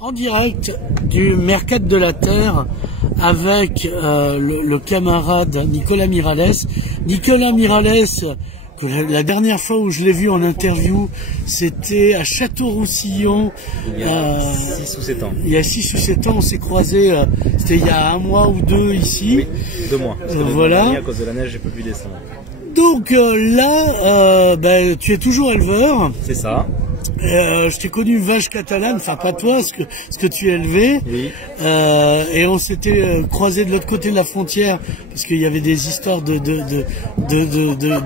En direct du Mercat de la Terre avec le camarade Nicolas Miralles. Nicolas Miralles, que la dernière fois où je l'ai vu en interview, c'était à Château-Roussillon. Il y a 6 ou 7 ans. Il y a 6 ou 7 ans, on s'est croisés, c'était il y a 1 mois ou 2 ici. Oui, 2 mois. Voilà. À cause de la neige, j'ai pas pu descendre. Donc là, tu es toujours éleveur. C'est ça. Je t'ai connu vache catalane, enfin pas toi, ce que tu as élevé. Oui. Et on s'était croisés de l'autre côté de la frontière parce qu'il y avait des histoires de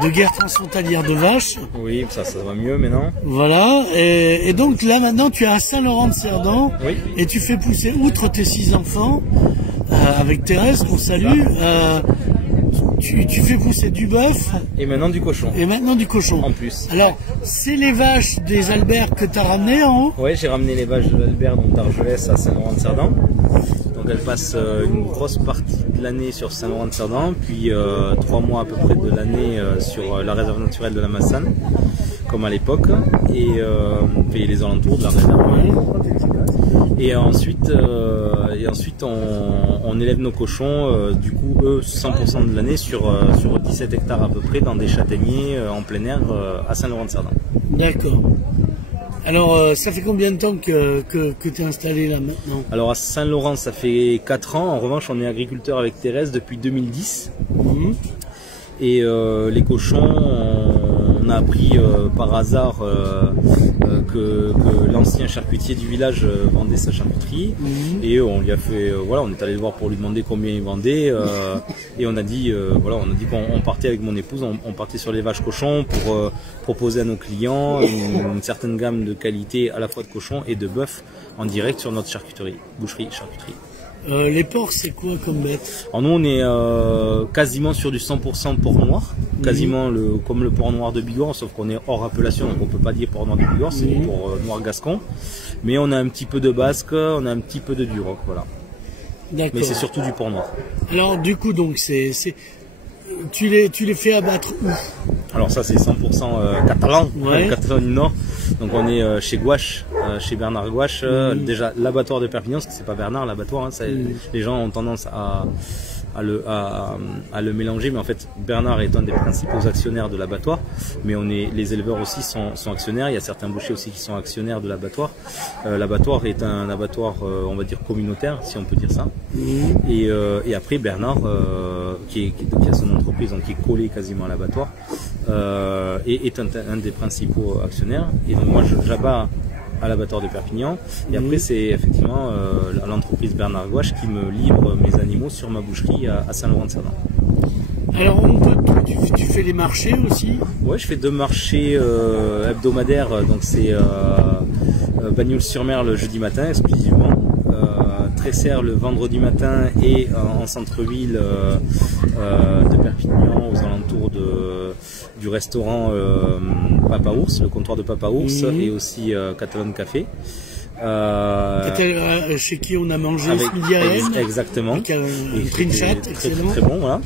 guerre transfrontalière de vaches. Oui, ça va mieux maintenant. Voilà. Et donc là maintenant tu es à Saint-Laurent-de-Cerdan. Oui. Et tu fais pousser, outre tes 6 enfants, avec Thérèse qu'on salue. Tu fais pousser du bœuf. Et maintenant du cochon. Et maintenant du cochon. En plus. Alors, c'est les vaches des Albert que tu as ramenées en haut? Oui, j'ai ramené les vaches de l'Albert, donc d'Argelès à Saint-Laurent-de-Cerdan. Donc elles passent une grosse partie de l'année sur Saint-Laurent-de-Cerdan, puis 3 mois à peu près de l'année sur la réserve naturelle de la Massane, comme à l'époque, et les alentours de la réserve. Et ensuite on élève nos cochons, du coup eux 100% de l'année sur 17 hectares à peu près dans des châtaigniers en plein air à Saint-Laurent-de-Cerdan. D'accord. Alors ça fait combien de temps que tu es installé là maintenant? Alors à Saint-Laurent ça fait 4 ans, en revanche on est agriculteur avec Thérèse depuis 2010. Et les cochons, on a appris par hasard que l'ancien charcutier du village vendait sa charcuterie. Et on lui a fait, voilà, on est allé le voir pour lui demander combien il vendait. Et on a dit, qu'on partait avec mon épouse, on partait sur les vaches cochons pour proposer à nos clients une certaine gamme de qualité à la fois de cochons et de bœuf en direct sur notre charcuterie, boucherie, charcuterie. Les porcs, c'est quoi comme bête? Alors nous on est quasiment sur du 100% porc noir, quasiment comme le porc noir de Bigorre, sauf qu'on est hors appellation, donc on peut pas dire porc noir de Bigorre, c'est du porc noir gascon. Mais on a un petit peu de basque, on a un petit peu de duroc, voilà. D'accord. Mais c'est surtout du porc noir. Alors du coup donc tu les fais abattre où? Alors ça c'est 100% catalan, ouais. Catalan du Nord. Donc on est chez Gouache, chez Bernard Gouache, déjà l'abattoir de Perpignan, parce que c'est pas Bernard l'abattoir, hein, les gens ont tendance à le mélanger, mais en fait Bernard est un des principaux actionnaires de l'abattoir, mais les éleveurs aussi sont actionnaires, il y a certains bouchers aussi qui sont actionnaires de l'abattoir. L'abattoir est un abattoir, on va dire communautaire, si on peut dire ça. Et après Bernard, qui a son entreprise, donc qui est collé quasiment à l'abattoir, est un des principaux actionnaires. Et donc moi j'abats à l'abattoir de Perpignan, et après c'est effectivement l'entreprise Bernard Gouache qui me livre mes animaux sur ma boucherie à Saint-Laurent-de-Cerdan. Alors tu fais les marchés aussi? Ouais, je fais 2 marchés hebdomadaires, donc c'est Bagnols-sur-Mer le jeudi matin exclusivement, Tresserre le vendredi matin, et en centre-ville de Perpignan, aux alentours du restaurant Papa Ours, le comptoir de Papa Ours, et aussi Catalan Café. Chez qui on a mangé ce midi à Rennes. Exactement. Avec un trinchat excellent. Très bon, voilà.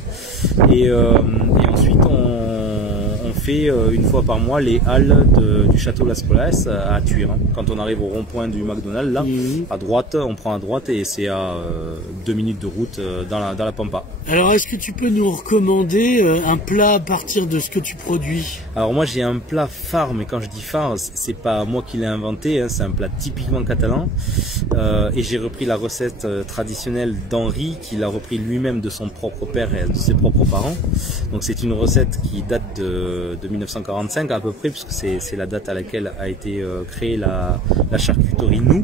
Et ensuite on fait une fois par mois les halles du château Las Polas à Tuire. Quand on arrive au rond-point du McDonald's, là, à droite, on prend à droite et c'est à 2 minutes de route dans la Pampa. Alors est-ce que tu peux nous recommander un plat à partir de ce que tu produis? Alors moi j'ai un plat phare, mais quand je dis phare, c'est pas moi qui l'ai inventé, hein, c'est un plat typiquement catalan. Et j'ai repris la recette traditionnelle d'Henri, qui l'a repris lui-même de son propre père et de ses propres parents. Donc c'est une recette qui date de 1945 à peu près, puisque c'est la date à laquelle a été créée la charcuterie Nou.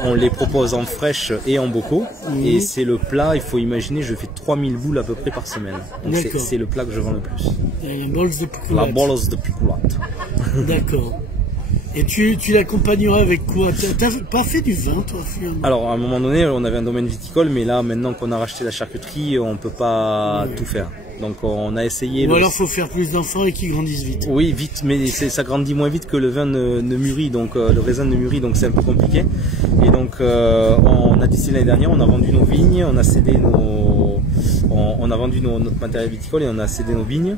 On les propose en fraîche et en bocaux. Et c'est le plat, il faut imaginer, je fais 3000 boules à peu près par semaine. Donc c'est le plat que je vends le plus. La bols de picoulate. La bols de picoulate. D'accord. Et tu l'accompagneras avec quoi? T'as pas fait du vin, toi, finalement? Alors, à un moment donné, on avait un domaine viticole, mais là, maintenant qu'on a racheté la charcuterie, on peut pas tout faire. Donc, on a essayé... Ou alors, faut faire plus d'enfants et qu'ils grandissent vite. Oui, vite, mais ça grandit moins vite que le vin ne mûrit, donc le raisin ne mûrit, donc c'est un peu compliqué. Et donc, on a décidé l'année dernière, on a vendu nos vignes, on a cédé on a vendu notre matériel viticole et on a cédé nos vignes.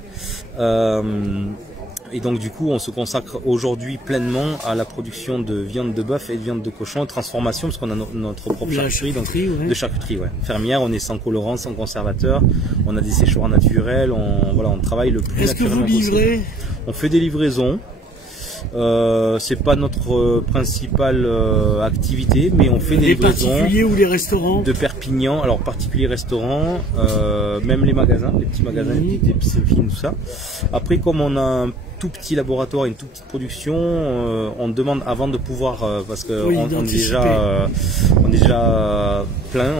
Et donc du coup, on se consacre aujourd'hui pleinement à la production de viande de bœuf et de viande de cochon, transformation, parce qu'on a notre propre charcuterie, de charcuterie fermière. On est sans colorant, sans conservateur. On a des séchoirs naturels. On travaille le plus naturellement possible. Est-ce que vous livrez? On fait des livraisons. C'est pas notre principale activité, mais on fait des livraisons. Les particuliers ou les restaurants? De Perpignan, alors particuliers restaurants, même les magasins, les petits magasins, les petites épiceries, tout ça. Après, comme on a un tout petit laboratoire, une toute petite production, on demande avant de pouvoir, parce que on est déjà plein,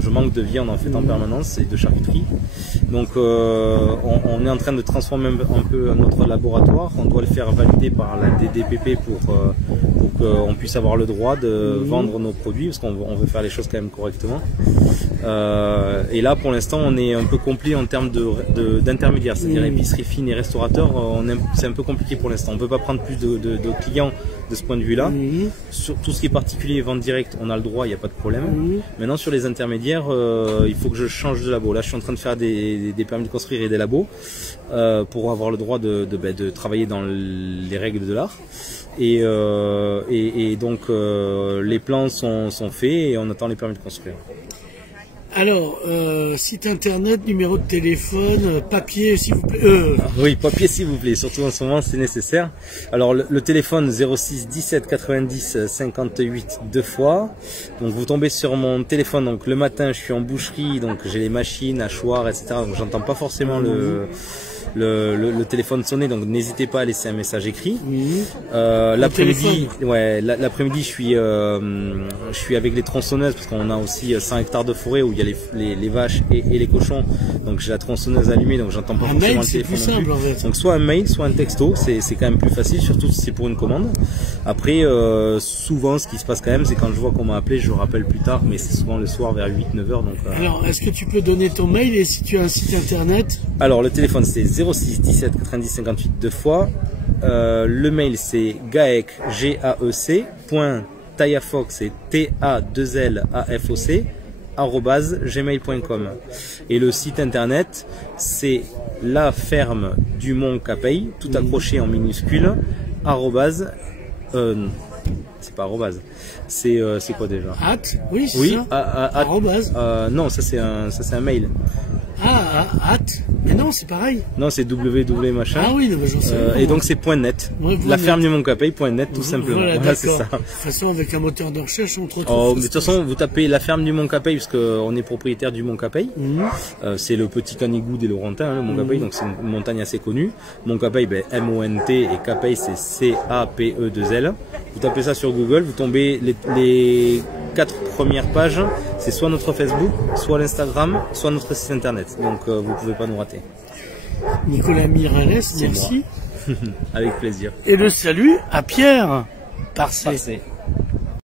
je manque de viande en fait en permanence et de charcuterie. Donc on est en train de transformer un peu notre laboratoire. On doit le faire valider par la DDPP pour qu'on puisse avoir le droit de vendre nos produits, parce qu'on veut faire les choses quand même correctement. Et là pour l'instant on est un peu complet en termes d'intermédiaires, c'est-à-dire épicerie fine et restaurateurs. C'est un peu compliqué pour l'instant. On ne peut pas prendre plus de clients de ce point de vue-là. Sur tout ce qui est particulier, vente directe, on a le droit, il n'y a pas de problème. Maintenant sur les intermédiaires, il faut que je change de labo. Là je suis en train de faire des permis de construire et des labos pour avoir le droit de travailler dans les règles de l'art. Et donc les plans sont faits et on attend les permis de construire. Alors, site internet, numéro de téléphone, papier s'il vous plaît. Oui, papier s'il vous plaît, surtout en ce moment c'est nécessaire. Alors le téléphone 06 17 90 58 2 fois. Donc vous tombez sur mon téléphone, donc le matin je suis en boucherie, donc j'ai les machines, hachoirs, etc. Donc j'entends pas forcément le téléphone sonner, donc n'hésitez pas à laisser un message écrit. L'après-midi, l'après-midi je suis avec les tronçonneuses, parce qu'on a aussi 100 hectares de forêt où il y a les vaches et les cochons. Donc j'ai la tronçonneuse allumée, donc j'entends pas forcément le téléphone non plus. En fait. Donc soit un mail, soit un texto, c'est quand même plus facile, surtout si c'est pour une commande. Après, souvent ce qui se passe quand même, c'est quand je vois qu'on m'a appelé, je rappelle plus tard, mais c'est souvent le soir vers 8-9 heures. Donc, alors, est-ce que tu peux donner ton mail et si tu as un site internet? Alors le téléphone c'est 06 17 90 58 2 fois. Le mail c'est gaec, G-A-E-C, .taillafoc, c'est T-A-2-L-A-F-O-C, @gmail.com. Et le site internet c'est la ferme du Mont Capey, tout accroché en minuscule, c'est pas arrobase, c'est quoi déjà? Oui, c'est ça. Arrobase. Non, ça c'est un mail. Mais non, c'est pareil. Non, c'est www machin. Ah oui, j'en sais. Et donc c'est .net. La ferme du Mont Capey, .net tout simplement. Voilà, c'est ça. De toute façon, avec un moteur de recherche, on trouve. Mais de toute façon, vous tapez la ferme du Mont Capey, parce qu'on est propriétaire du Mont Capey. C'est le petit canigou des Laurentins, hein, le Mont Capey, donc c'est une montagne assez connue. Mont Capey, M-O-N-T, et Capey, c'est C-A-P-E-2-L. Vous tapez ça sur Google, vous tombez les 4 premières pages, c'est soit notre Facebook, soit l'Instagram, soit notre site internet. Donc vous pouvez pas nous rater. Nicolas Miralles, merci. Avec plaisir. Et le salut à Pierre Parcé.